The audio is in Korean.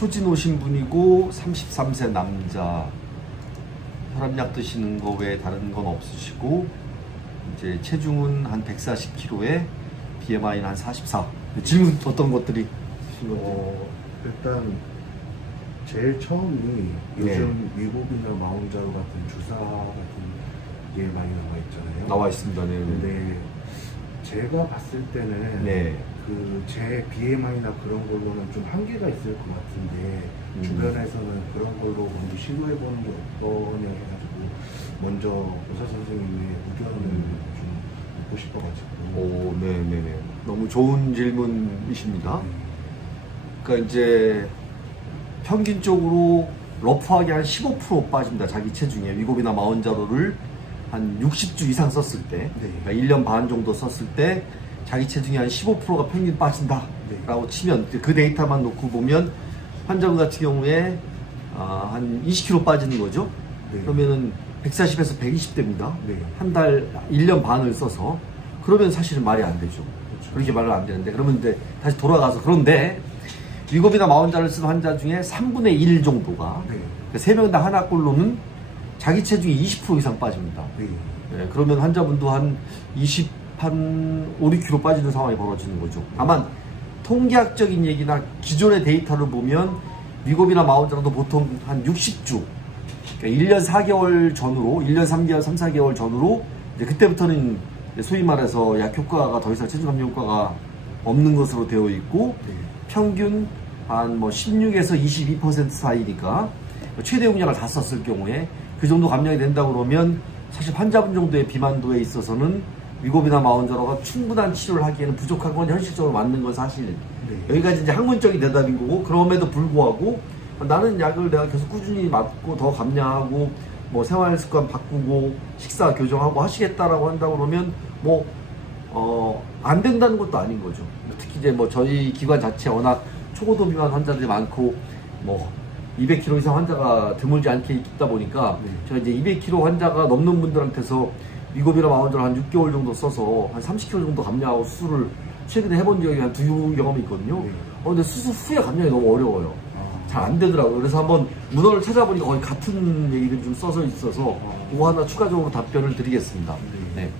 초진 오신 분이고 33세 남자, 혈압약 드시는 거 외에 다른 건 없으시고 이제 체중은 한 140kg에 BMI는 한 44. 질문 어떤 것들이 있으신 건지? 일단 제일 처음이 네. 요즘 위고비나 마운자로 같은 주사 같은 게 많이 나와 있잖아요. 나와 있습니다. 네. 근데 제가 봤을 때는 네. 제 BMI나 그런 걸로는 좀 한계가 있을 것 같은데 주변에서는 그런 걸로 먼저 시도해보는 게 어떠냐 해가지고 먼저 의사 선생님의 의견을 좀 듣고 싶어가지고. 네네네. 너무 좋은 질문이십니다. 그러니까 이제 평균적으로 러프하게 한 15% 빠집니다. 자기 체중에 위고비나 마운자로를 한 60주 이상 썼을 때, 네. 그러니까 1년 반 정도 썼을 때 자기 체중이 한 15%가 평균 빠진다 라고 치면 그 데이터만 놓고 보면 환자분 같은 경우에 한 20kg 빠지는 거죠. 네. 그러면은 140에서 120대입니다. 네. 한 달, 1년 반을 써서. 그러면 사실은 말이 안 되죠. 그렇죠. 그렇게 말은 안 되는데. 그러면 이제 다시 돌아가서. 그런데 위고비나 마운자를 쓴 환자 중에 3분의 1 정도가, 네. 3명당 하나꼴로는 자기 체중이 20% 이상 빠집니다. 네. 네, 그러면 환자분도 한 5, 6kg 빠지는 상황이 벌어지는 거죠. 다만 통계학적인 얘기나 기존의 데이터를 보면 위고비나 마운자라도 보통 한 60주, 그러니까 1년 4개월 전으로, 1년 3개월, 3, 4개월 전으로 이제 그때부터는 소위 말해서 약 효과가 더 이상 체중 감량 효과가 없는 것으로 되어 있고 평균 한 뭐 16에서 22% 사이니까 최대 용량을 다 썼을 경우에 그 정도 감량이 된다 그러면 사실 환자분 정도의 비만도에 있어서는 위고비나 마운자로가 충분한 치료를 하기에는 부족한 건 현실적으로 맞는 건 사실입니다. 여기까지 이제 학문적인 대답인 거고, 그럼에도 불구하고 나는 약을 내가 계속 꾸준히 맞고 더 감량하고 뭐 생활 습관 바꾸고 식사 교정하고 하시겠다라고 한다고 그러면 뭐 안 된다는 것도 아닌 거죠. 특히 이제 뭐 저희 기관 자체 워낙 초고도 비만 환자들이 많고 뭐 200kg 이상 환자가 드물지 않게 있다 보니까 제가 이제 200kg 환자가 넘는 분들한테서 위고비나 마운자를 한 6개월 정도 써서 한 30kg 정도 감량하고 수술을 최근에 해본 적이 한 2 경험이 있거든요. 근데 수술 후에 감량이 너무 어려워요. 잘 안 되더라고요. 그래서 한번 문헌을 찾아보니까 거의 같은 얘기를 좀 써서 있어서 그거 하나 추가적으로 답변을 드리겠습니다. 네.